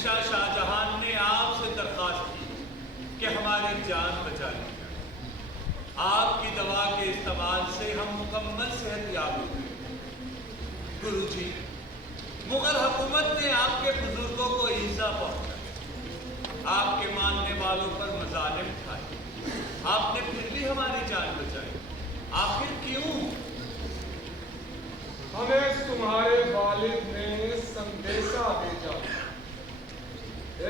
शहंशाह शाहजहां ने आपसे दरख्वास्त की कि हमारी जान बचा ली जाए। आपकी दवा के इस्तेमाल से हम मुकम्मल सेहतयाब हो गए। गुरु जी, मुगल हुकूमत ने आपके बुजुर्गों को ईज़ा पहुंचाई, आपके मानने वालों पर मज़ालिम खाए, आपने फिर भी हमारी जान बचाई। आखिर क्यों? हमें तुम्हारे वालिद ने संदेशा भेजा,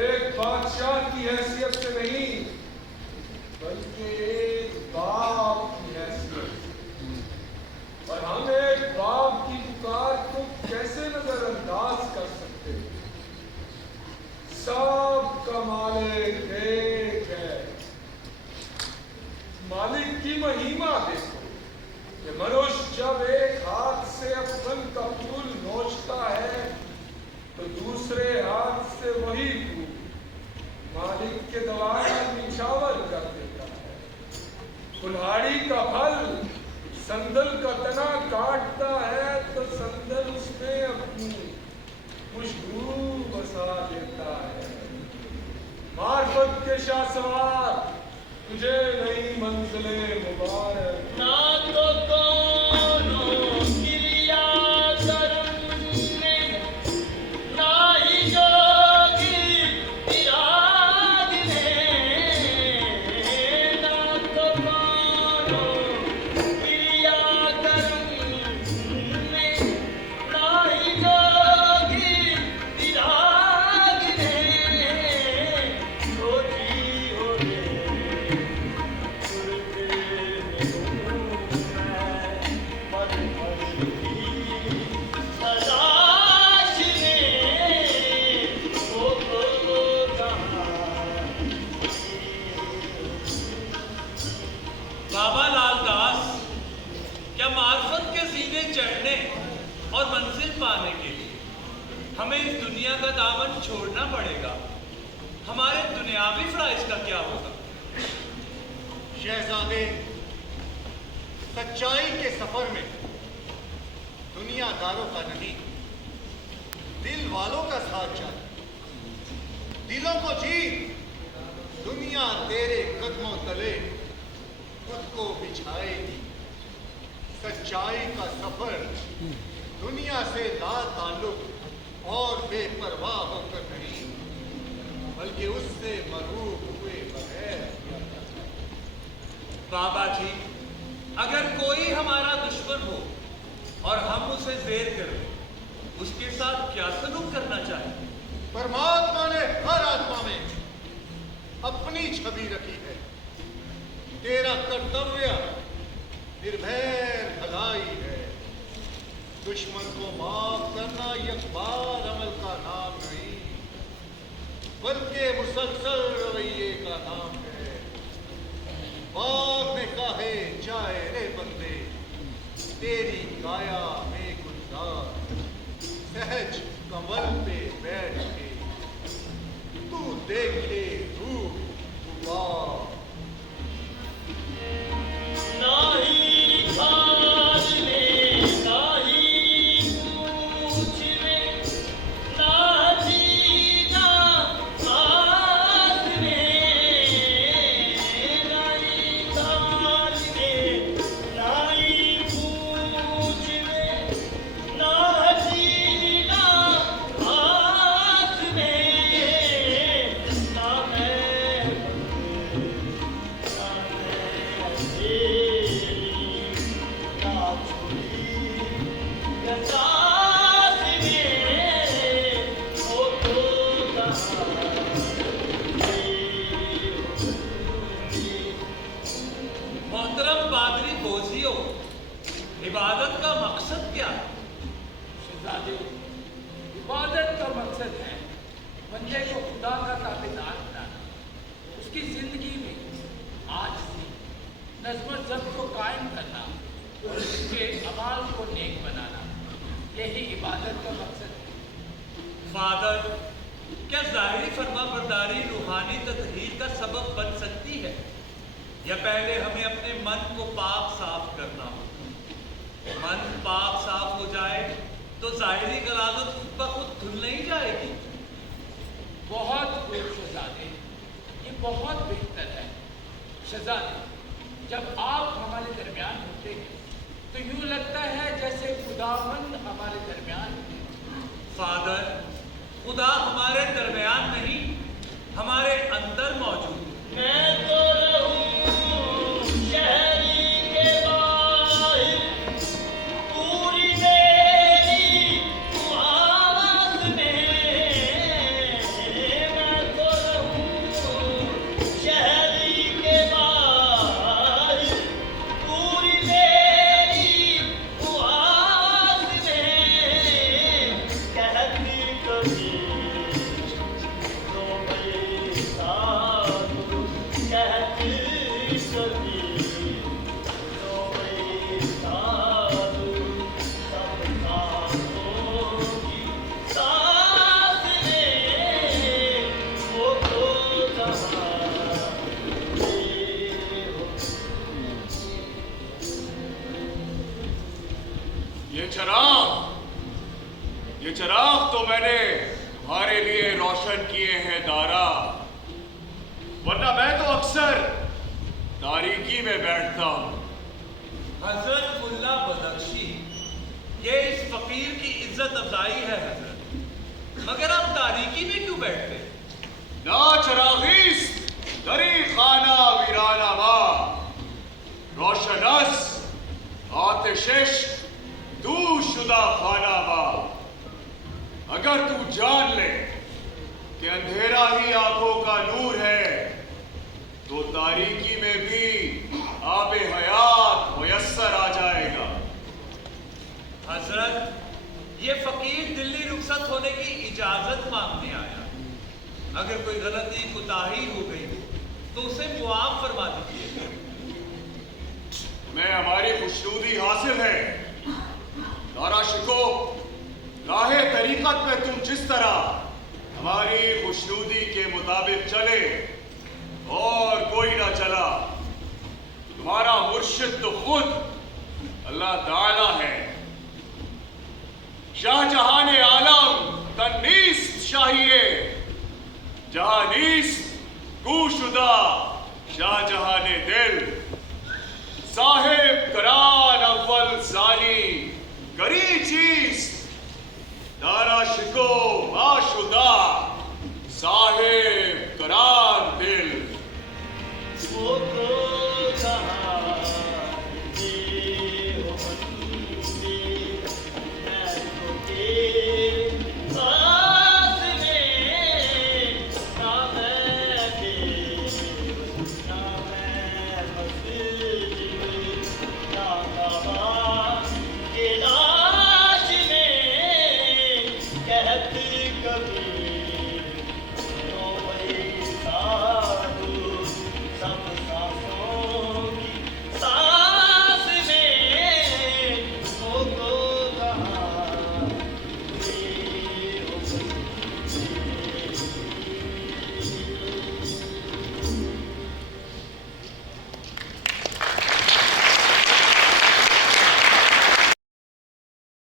एक बादशाह की हैसियत से नहीं बल्कि एक बाप की हैसियत से। और हम एक बाप की पुकार को कैसे नजरअंदाज कर सकते? सब का मालिक एक है। मालिक की महिमा देखो कि मनुष्य जब एक हाथ से अपन का फूल नोचता है तो दूसरे हाथ से वही फूल मालिक के द्वारा निछावर कर देता है। कुल्हाड़ी का फल संदल का तना काटता है तो संदल उसमें अपनी खुशबू बसा देता है। मार्फत के शाहसवार, तुझे नई मंजिलें मुबारक। ना तो कोनो क्रिया करने, ना ही जोगी इरादने, ना तो कोनो क्रिया करने, ना ही जोगी इरादने, सोची हो बाबा लालदास, क्या मार्फत के सीने चढ़ने और मंजिल पाने के लिए हमें इस दुनिया का दामन छोड़ना पड़ेगा? हमारे दुनियावी फ़राइज़ का क्या होगा? शहजादे, सच्चाई के सफर में दुनियादारों का नहीं, दिल वालों का साथ चाहिए। दिलों को जीत, दुनिया तेरे कदमों तले खुद को बिछाएगी। सच्चाई का सफर दुनिया से ला ताल्लुक और बेपरवाह होकर नहीं, बल्कि उससे मरूब हुए बगैर। बाबा जी, अगर कोई हमारा दुश्मन हो और हम उसे ज़ेर करें, उसके साथ क्या सलूक करना चाहिए? परमात्मा ने हर आत्मा में अपनी छवि रखी है। तेरा कर्तव्य निर्भय भलाई है। दुश्मन को माफ करना यकबार अमल का नाम नहीं, बल्कि मुसलसल रवैये का नाम है। बाग में काहे जाए रे बंदे, तेरी काया में गुलजार, सहज कमल पे बैठ के तू देखे रूप गुबार। नाही खाने, नाही पूछने, ना जीना आसने, नाही खाने, नाही पूछने, ना जीना आसने, ना मैं मोहतरम पादरी बोझियो, इबादत का मकसद क्या है? शहजादे, इबादत का मकसद है बंदे को खुदा का ताबेदार बनाना, उसकी जिंदगी में आजिज़ी, नज़्म ज़ब्त को कायम करना और उसके अमाल को नेक बनाना, यही इबादत का मकसद है। फादर, क्या ज़ाहिरी फर्माबरदारी रूहानी तत्हीर का सबब बन सकती है, या पहले हमें अपने मन को पाक साफ करना होगा? मन पाक साफ हो जाए तो ज़ाहिरी गलाजत खुद ब खुद धुल नहीं जाएगी। बहुत बेहतर है। शहजादे, जब आप हमारे दरमियान होते हैं तो यूं लगता है जैसे खुदावंद हमारे दरमियान है। फादर, खुदा हमारे दरमियान नहीं, हमारे अंदर मौजूद है। मैं तो रहूं शहरी के बाहर, पूरी मेरी आवाज़ में। मैं तो रहूं शहरी के बाहर, पूरी मेरी आवाज़ में। कहती कभी तो मेरे साथ, कहती कभी तो मेरे साथ, सब सांसों की सांस में वो तो जहाँ मेरे हो। ये चिराग तो मैंने तुम्हारे लिए रोशन किए हैं दारा, वरना मैं तो अक्सर तारीकी में बैठता हूँ। हजरत मुल्ला बदख्शी, ये इस फकीर की इज्जत अफजाई है हजरत, मगर आप तारीकी में क्यों बैठते? ना चरागीस दरी खाना वीराना मा, रोशनस आतिशिश तू शुदा खाना मा। अगर तू जान ले कि अंधेरा ही आंखों का नूर है, तो तारीकी में भी आबे हयात मुयस्सर आ जाएगा। हजरत, ये फकीर दिल्ली रुखसत होने की इजाजत मांगने आया। अगर कोई गलती कुताही हो गई तो उसे मुआफ फरमा दीजिए। मैं हमारी खुशनूदी हासिल है। दारा शिको, राहे तरीकत में तुम जिस तरह हमारी खुशनूदी के मुताबिक चले और कोई ना चला, तुम्हारा मुर्शिद तो खुद अल्लाह ताला है। शाहजहां ने आलम तन्नीस्त शाहिए, जहानीस्त गुशुदा शाहजहां ने दिल। साहिब करान अव्वल जानी करी चीज, दारा शिको माशुदा